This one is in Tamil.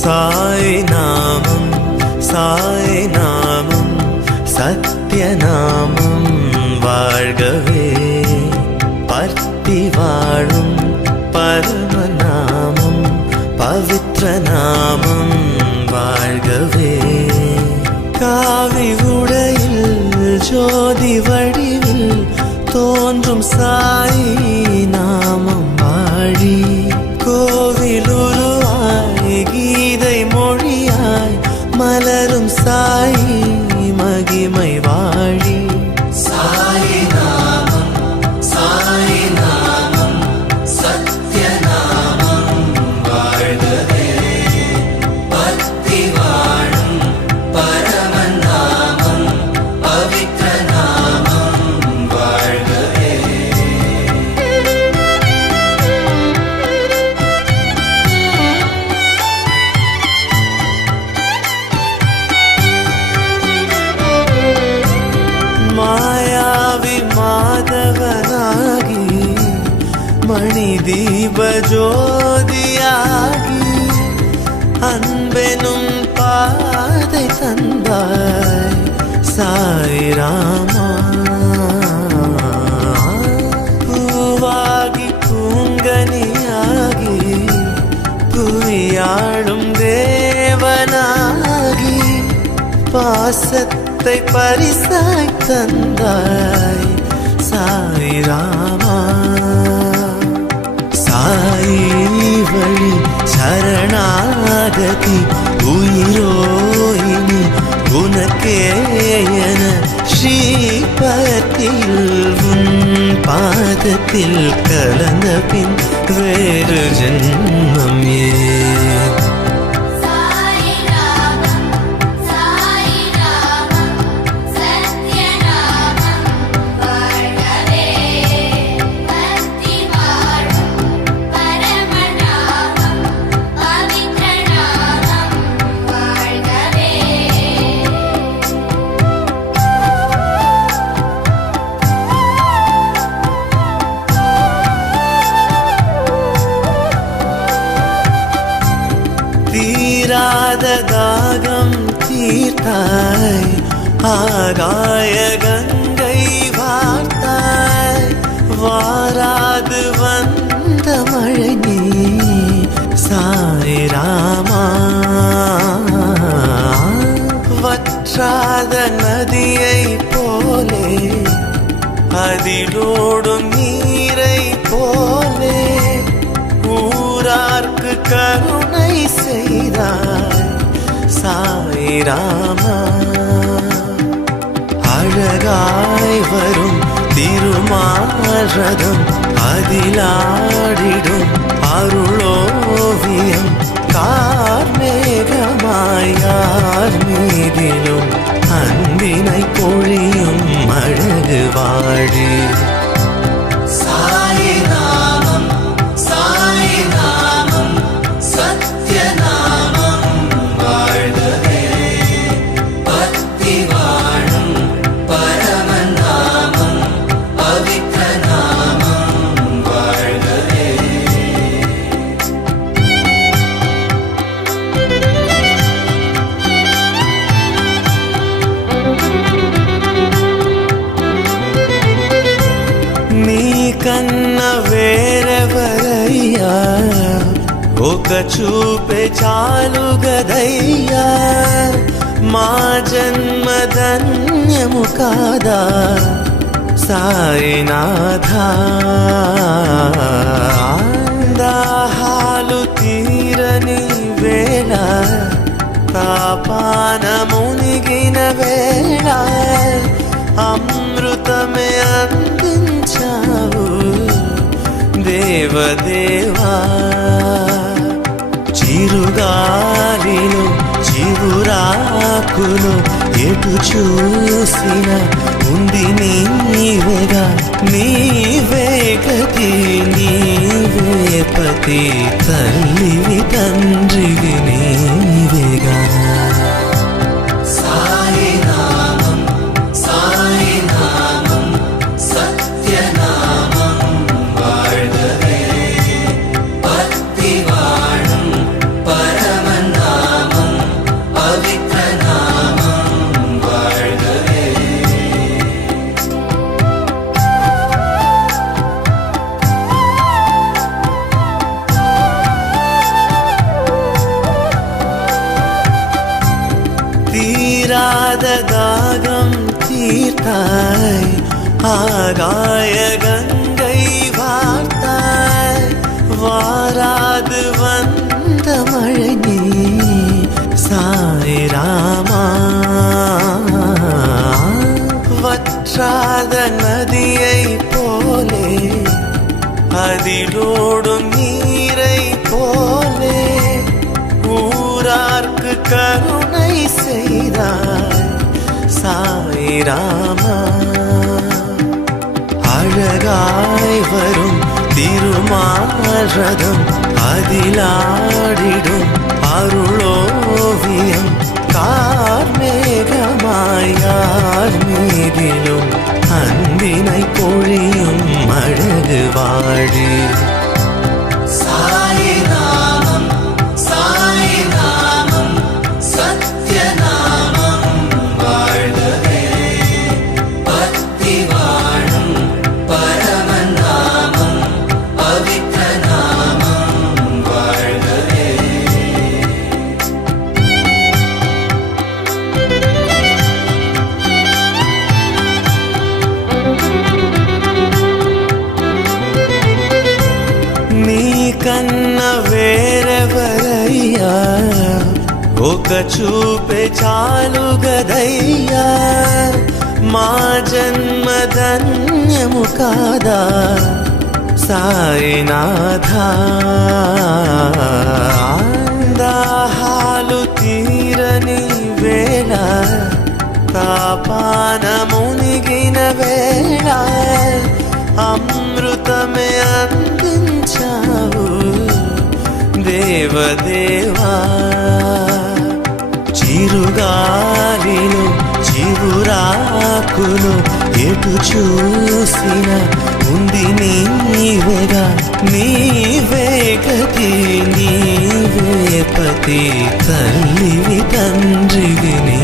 சாய் நாமம் சாய் நாமம் சத்ய நாமம் வாழ்கவே பர்த்தி வாழும் பரமநாமம் பவித்ர நாமம் வாழ்கவே காவி உடையில் ஜோதி வடிவில் தோன்றும் சாய் நாமம் வாழி கோவிலுருவாய் கீதை மொழியாய் மலரும் சாய் மகிமை வாழி சாய் நாமம் சத்ய நாமம் வாழ்கவே பக்தி வாழும் பரம நாமம் பவித்ர நாமம் வாழ்கவே மாயாவி மாதவனாகி மணி தீப ஜோதியாகி அன்பெனும் பாதை தந்தாய் சாய் ராமா பூவாகி பூங்கனியாகி புவியாளும் தேவனாகி பாசத்தை பரிசாய் தந்தாய் சாய் ராமா சாய் வழி சரணாகதி உயிரோயினி உனக்கே என ஸ்ரீபதியில் உன் பாதத்தில் கலந்த பின் வேறு ஜென்மம் ஏன் தீராத தாகம் தீர்த்தாய் ஆகாய கங்கை வார்த்தாய் வாராது வந்த மழை நீ சாய் ராமா வற்றாத நதியை போலே அதிலோடும் நீரை போலே ஊரார்க்கு கருணை செய்தாய் சாய் ராமா அழகாய் வரும் திருமாரதம் அதிலாடிடும் அருளோவியம் கார்மேகமாய் யார் மீதிலும் அன்பினை பொழியும் அழகு வாழி சாய் நாமம் சத்ய நாமம் வாழ்கவே பக்தி வாழும் பரம நாமம் பவித்ர நாமம் வாழ்கவே నీ కన్న వేరెవరయ్యా ఒక చూపే చాలు గదయ్యా మా జన్మ ధన్యము కాదా సాయినాథా దాహాలు తీరని వేళ తాపాన మునిగిన వేళ అమృతమే అందించావు దేవదేవా చిరుగాలిలో చివురాకులో ఎటు చూసిన ఉంది నీవేగా నీవే గతి నీవే పతి తల్లివి తండ్రివి నీవేగా సాయి నామం సత్య నామం வாழ்கவே பக்தி வாழும் பரம நாமம் தாகம் தீர்த்தாய் ஆகாய கங்கை வார்த்தாய் வாராது வந்த மழை நீ சாய்ராமா வற்றாத நதியை போலே அதிலோடும் நீரை போலே ஊரார்க்கு கருணை செய்தாய் சாய்ராமா அழகாய் வரும் திருமாரதம் அதிலாடிடும் அருளோவியம் கார்மேகமாய் யார் மீதிலும் அன்பினை பொழியும் அழகு வாழி కన్న వేరెవరయ్యా ఒక చూపే చాలు గదయ్యా మా జన్మ ధన్యము కాదా సాయినాథా దాహాలు తీరని వేళ తాపాన మునిగిన వేళ అమృతమే అందించావు దేవదేవా చిరుగాలిలో చివురాకులు ఎటు చూసిన ఉంది నీవేగా నీవే గతి నీవే పతి తల్లివి తండ్రివి నీ